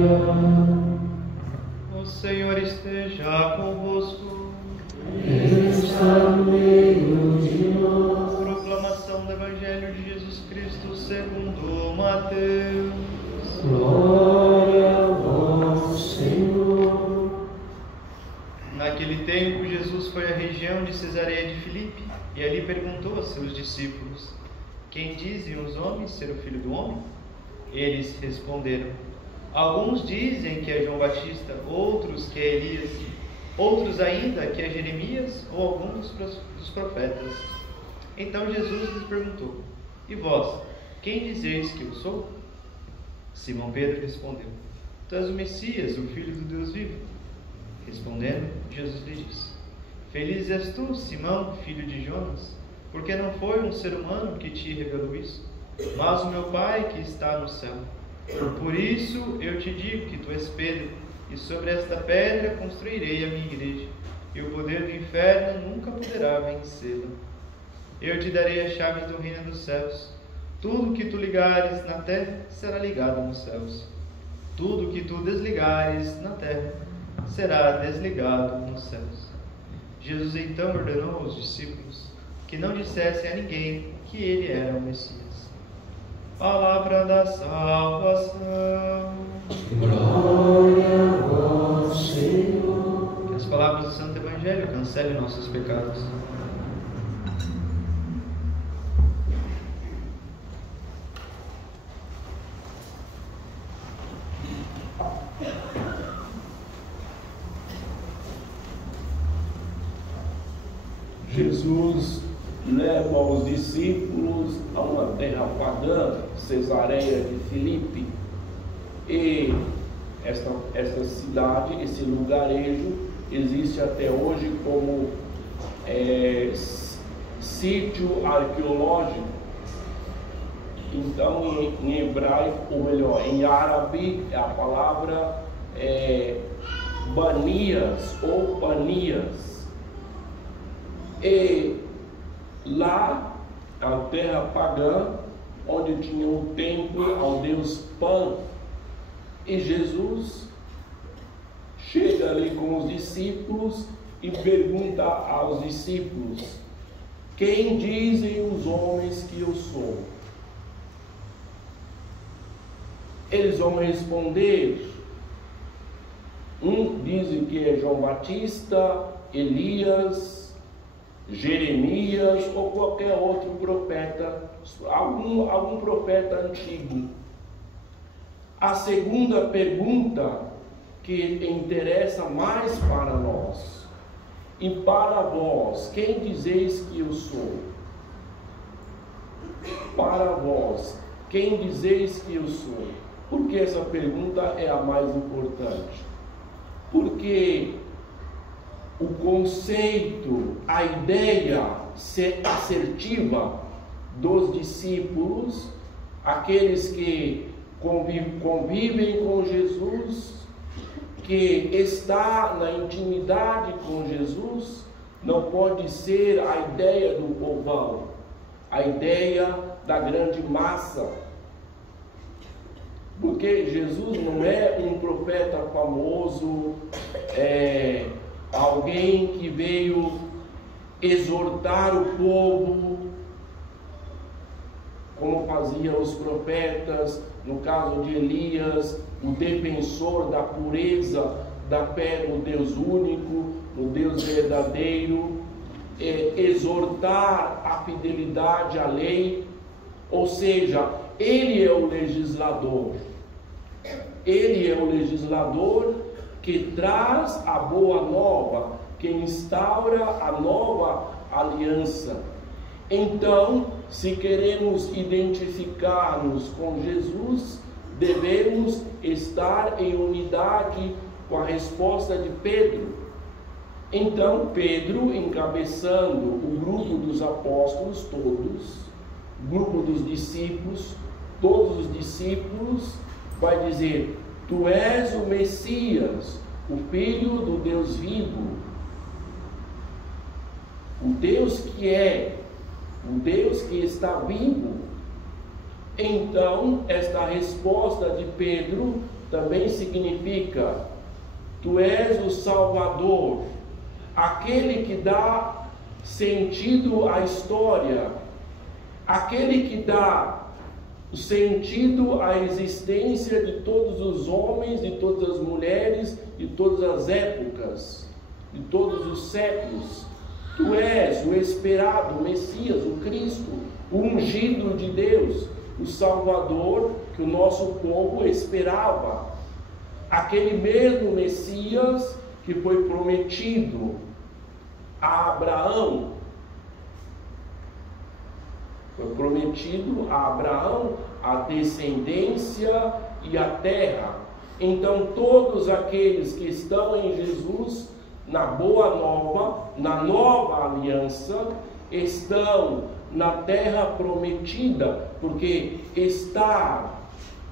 O Senhor esteja convosco. Ele está no meio de nós. Proclamação do Evangelho de Jesus Cristo segundo Mateus. Glória a vós, Senhor. Naquele tempo, Jesus foi à região de Cesareia de Filipe e ali perguntou a seus discípulos: Quem dizem os homens ser o Filho do Homem? Eles responderam: Alguns dizem que é João Batista, outros que é Elias, outros ainda que é Jeremias ou algum dos profetas. Então Jesus lhes perguntou: E vós, quem dizeis que eu sou? Simão Pedro respondeu: Tu és o Messias, o Filho do Deus vivo. Respondendo, Jesus lhe disse: Feliz és tu, Simão, filho de Jonas, porque não foi um ser humano que te revelou isso, mas o meu Pai que está no céu. Por isso eu te digo que tu és Pedro, e sobre esta pedra construirei a minha igreja, e o poder do inferno nunca poderá vencê-la. Eu te darei as chaves do reino dos céus. Tudo que tu ligares na terra será ligado nos céus. Tudo que tu desligares na terra será desligado nos céus. Jesus então ordenou aos discípulos que não dissessem a ninguém que ele era o Messias. Palavra da salvação. Glória a vós, Senhor. Que as palavras do Santo Evangelho cancelem nossos pecados. Jesus leva os discípulos a uma terra pagã, Cesareia de Filipe, e esta cidade, esse lugarejo, existe até hoje como sítio arqueológico. Então, em hebraico, ou melhor, em árabe, a palavra é Banias ou Panias. E lá, a terra pagã, onde tinha um templo ao deus Pan, e Jesus chega ali com os discípulos e pergunta aos discípulos: Quem dizem os homens que eu sou? Eles vão responder: dizem que é João Batista, Elias, Jeremias ou qualquer outro profeta, algum profeta antigo. A segunda pergunta, que interessa mais para nós: E para vós, quem dizeis que eu sou? Para vós, quem dizeis que eu sou? Por que essa pergunta é a mais importante? Porque o conceito, a ideia assertiva dos discípulos, aqueles que convivem com Jesus, que está na intimidade com Jesus, não pode ser a ideia do povão, a ideia da grande massa. Porque Jesus não é um profeta famoso, alguém que veio exortar o povo, como faziam os profetas, no caso de Elias, o defensor da pureza da fé no Deus único, no Deus verdadeiro, exortar a fidelidade à lei, ou seja, ele é o legislador. Ele é o legislador que traz a boa nova, que instaura a nova aliança. Então, se queremos identificar-nos com Jesus, devemos estar em unidade com a resposta de Pedro. Então, Pedro, encabeçando o grupo dos apóstolos todos, grupo dos discípulos, todos os discípulos, vai dizer: Tu és o Messias, o Filho do Deus vivo, o Deus que é, o Deus que está vivo. Então, esta resposta de Pedro também significa: Tu és o Salvador, aquele que dá sentido à história, aquele que dá sentido à existência de todos os homens, de todas as mulheres, de todas as épocas, de todos os séculos. Tu és o esperado, o Messias, o Cristo, o ungido de Deus, o Salvador que o nosso povo esperava. Aquele mesmo Messias que foi prometido a Abraão. Foi prometido a Abraão a descendência e a terra. Então todos aqueles que estão em Jesus, na boa nova, na nova aliança, estão na terra prometida, porque estar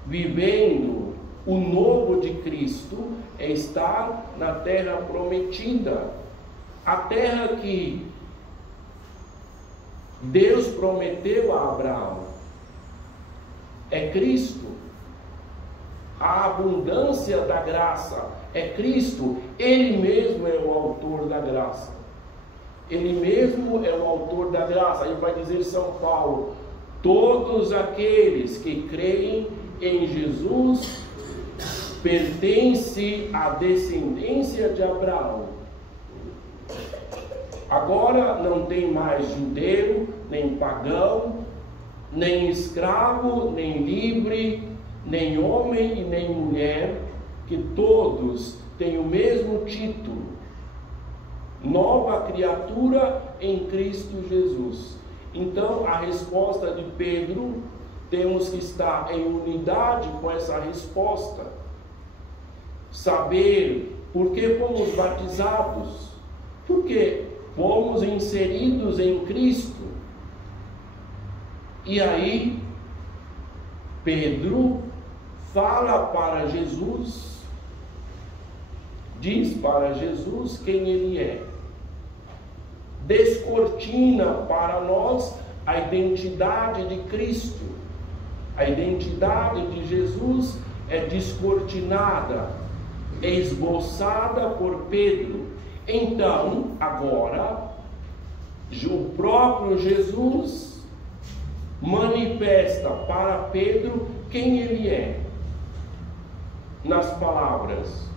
vivendo o novo de Cristo é estar na terra prometida. A terra que Deus prometeu a Abraão é Cristo. A abundância da graça é Cristo. Ele mesmo é o autor da graça. Ele mesmo é o autor da graça. Aí vai dizer São Paulo: todos aqueles que creem em Jesus pertencem à descendência de Abraão. Agora não tem mais judeu, nem pagão, nem escravo, nem livre, nem homem e nem mulher, que todos têm o mesmo título: nova criatura em Cristo Jesus. Então, a resposta de Pedro, temos que estar em unidade com essa resposta. Saber por que fomos batizados, porque fomos inseridos em Cristo. E aí, Pedro fala para Jesus, diz para Jesus quem ele é. Descortina para nós a identidade de Cristo. A identidade de Jesus é descortinada, é esboçada por Pedro. Então, agora, o próprio Jesus manifesta para Pedro quem ele é, nas palavras: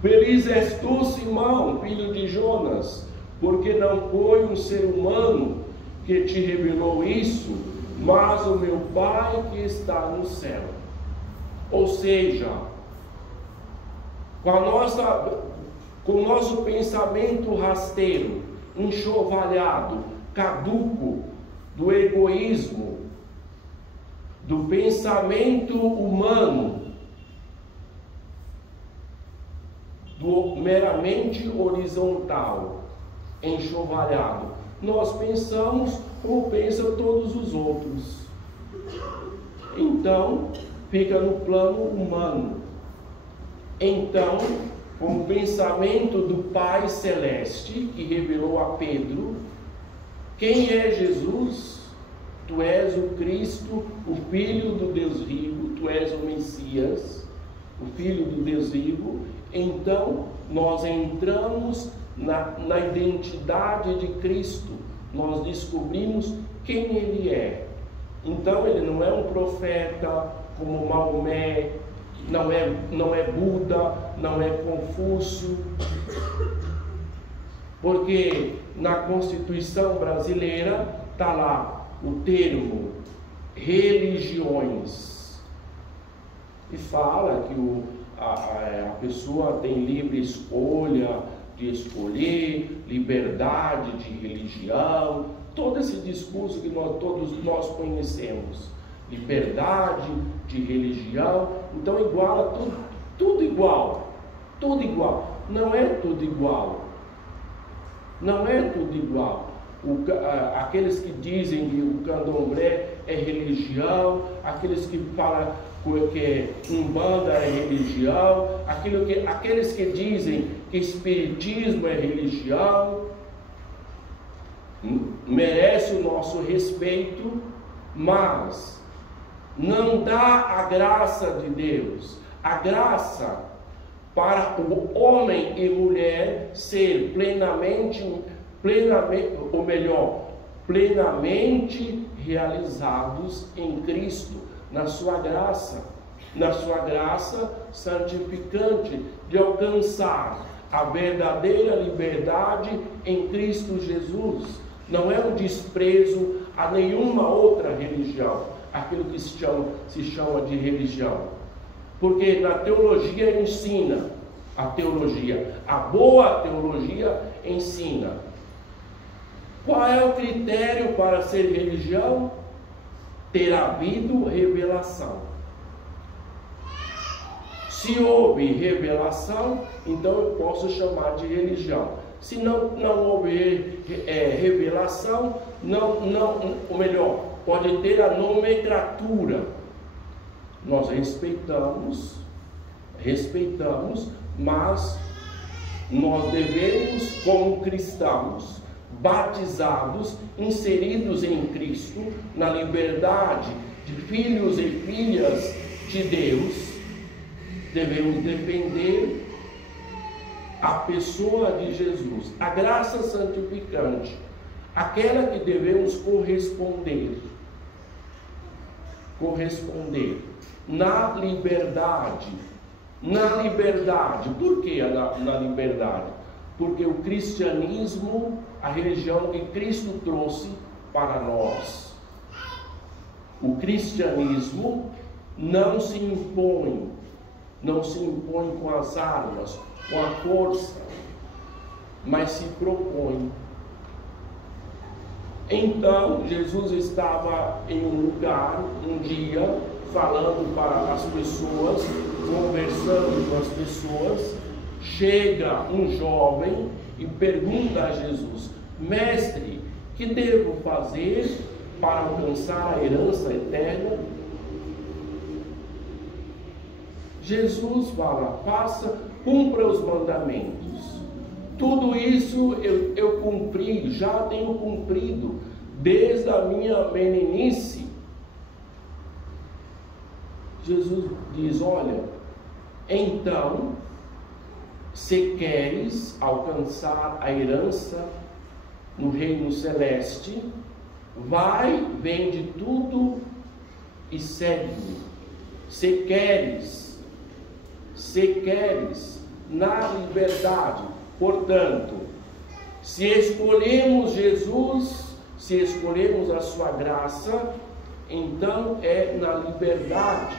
Feliz és tu, Simão, filho de Jonas, porque não foi um ser humano que te revelou isso, mas o meu Pai que está no céu. Ou seja, com o nosso pensamento rasteiro, enxovalhado, caduco, do egoísmo, do pensamento humano, do meramente horizontal, enxovalhado, nós pensamos como pensam todos os outros. Então, fica no plano humano. Então, com o pensamento do Pai Celeste, que revelou a Pedro quem é Jesus: tu és o Cristo, o Filho do Deus vivo, tu és o Messias, o Filho do Deus vivo. Então, nós entramos na identidade de Cristo, nós descobrimos quem Ele é. Então, Ele não é um profeta como Maomé, não é Buda, não é Confúcio, porque na Constituição brasileira está lá o termo religiões, e fala que a pessoa tem livre escolha de escolher, liberdade de religião, todo esse discurso que todos nós conhecemos, liberdade de religião. Então iguala tudo igual, não é tudo igual, não é tudo igual. Aqueles que dizem que o candomblé é religião, aqueles que falam que Umbanda é religião, aqueles que dizem que Espiritismo é religião, merece o nosso respeito, mas não dá a graça de Deus. A graça para o homem e mulher ser plenamente realizados em Cristo, na sua graça santificante, de alcançar a verdadeira liberdade em Cristo Jesus. Não é um desprezo a nenhuma outra religião, aquilo que se chama de religião. Porque na teologia ensina, a boa teologia ensina. Qual é o critério para ser religião? Ter havido revelação. Se houve revelação, então eu posso chamar de religião. Se não houver revelação, ou melhor, pode ter a nomenclatura. Nós respeitamos, mas nós devemos, como cristãos, batizados, inseridos em Cristo, na liberdade de filhos e filhas de Deus, devemos defender a pessoa de Jesus, a graça santificante, aquela que devemos corresponder na liberdade. Por que na liberdade? Porque o cristianismo, a religião que Cristo trouxe para nós, o cristianismo não se impõe com as armas, com a força, mas se propõe. Então, Jesus estava em um lugar, um dia, falando para as pessoas, conversando com as pessoas. Chega um jovem e pergunta a Jesus: Mestre, que devo fazer para alcançar a herança eterna? Jesus fala: cumpra os mandamentos. Tudo isso eu cumpri, já tenho cumprido desde a minha meninice. Jesus diz: olha, então, se queres alcançar a herança no reino celeste, vai, vende tudo e segue-me. Se queres na liberdade. Portanto, se escolhemos Jesus, se escolhemos a sua graça, então é na liberdade.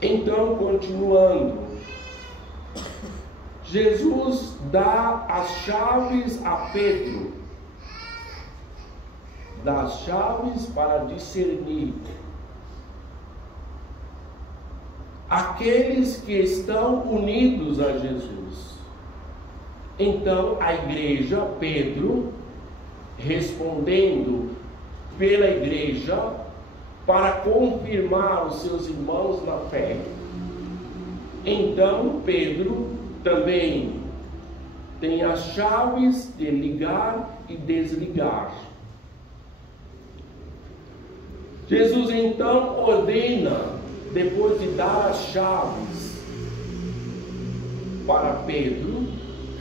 Então, continuando, Jesus dá as chaves a Pedro, dá as chaves para discernir aqueles que estão unidos a Jesus. Então a igreja, Pedro, respondendo pela igreja, para confirmar os seus irmãos na fé. Então Pedro também tem as chaves de ligar e desligar. Jesus então ordena, depois de dar as chaves para Pedro,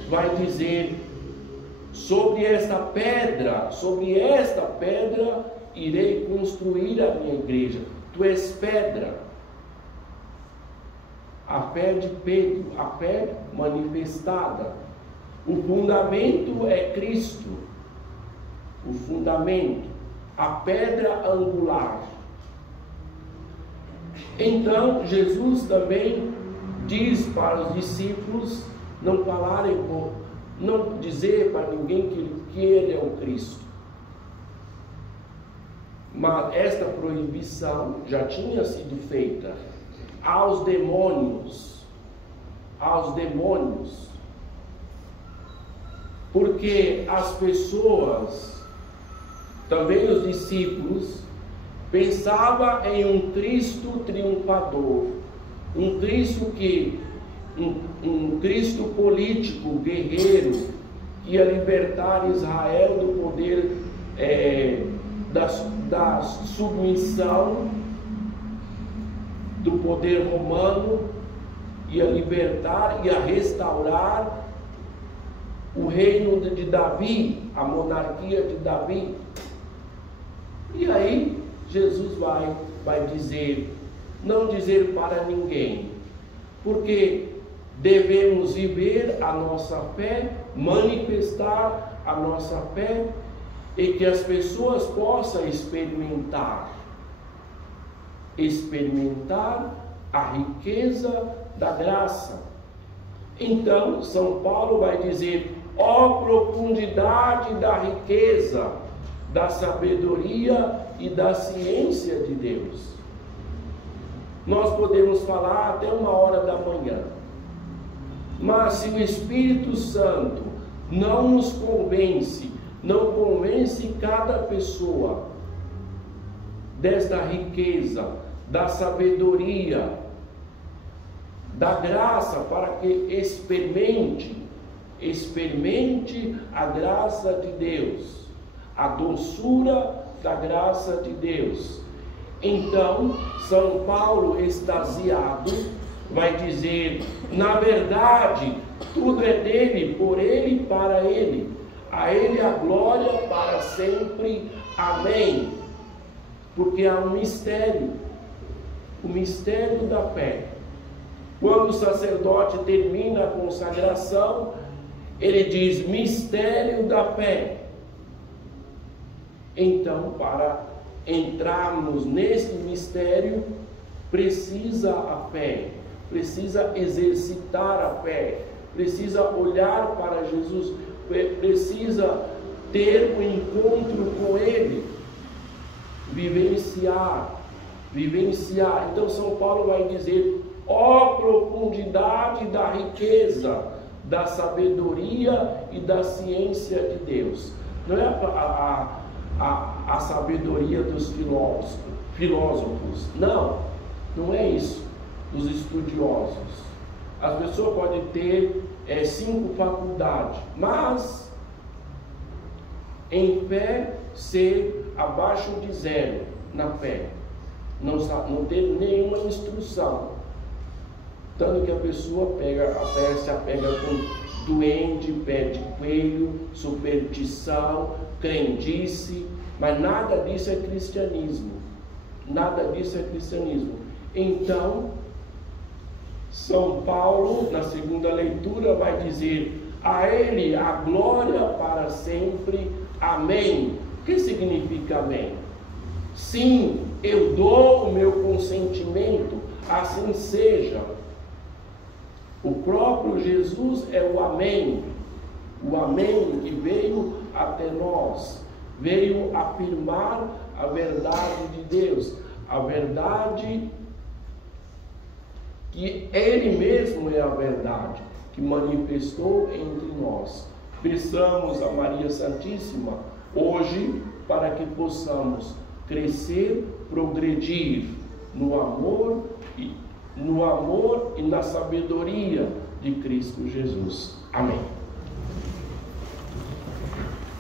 vai dizer: sobre esta pedra irei construir a minha igreja. Tu és pedra. A fé de Pedro, a fé manifestada. O fundamento é Cristo. O fundamento, a pedra angular. Então Jesus também diz para os discípulos não dizer para ninguém que ele é o Cristo. Mas esta proibição já tinha sido feita aos demônios, porque as pessoas, também os discípulos, pensavam em um Cristo triunfador, um Cristo político, guerreiro, que ia libertar Israel do poder da submissão do poder romano, e a libertar e a restaurar o reino de Davi, a monarquia de Davi. E aí Jesus vai dizer, não dizer para ninguém, porque devemos viver a nossa fé, manifestar a nossa fé, e que as pessoas possam experimentar a riqueza da graça. Então, São Paulo vai dizer: ó profundidade da riqueza, da sabedoria e da ciência de Deus. Nós podemos falar até 1h da manhã, mas se o Espírito Santo não nos convence, não convence cada pessoa desta riqueza, da sabedoria, da graça, para que experimente a graça de Deus, a doçura da graça de Deus. Então, São Paulo, extasiado, vai dizer: na verdade, tudo é dele, por ele e para ele. A ele a glória para sempre. Amém. Porque há um mistério, o mistério da fé. Quando o sacerdote termina a consagração, ele diz: mistério da fé. Então, para entrarmos nesse mistério, precisa a fé, precisa exercitar a fé, precisa olhar para Jesus, precisa ter um encontro com Ele, vivenciar. Então São Paulo vai dizer: ó profundidade da riqueza, da sabedoria e da ciência de Deus. Não é a sabedoria dos filósofos, não é isso, dos estudiosos. As pessoas podem ter 5 faculdades, mas em fé ser abaixo de 0 na fé, não ter nenhuma instrução, tanto que a pessoa se apega com doente, pé de coelho, superstição, crendice, mas nada disso é cristianismo. Então, São Paulo, na segunda leitura, vai dizer: a ele a glória para sempre. Amém. O que significa amém? Sim, eu dou o meu consentimento, assim seja. O próprio Jesus é o amém que veio até nós, veio afirmar a verdade de Deus, a verdade que Ele mesmo é a verdade, que manifestou entre nós. Peçamos a Maria Santíssima hoje para que possamos crescer, progredir no amor e na sabedoria de Cristo Jesus. Amém.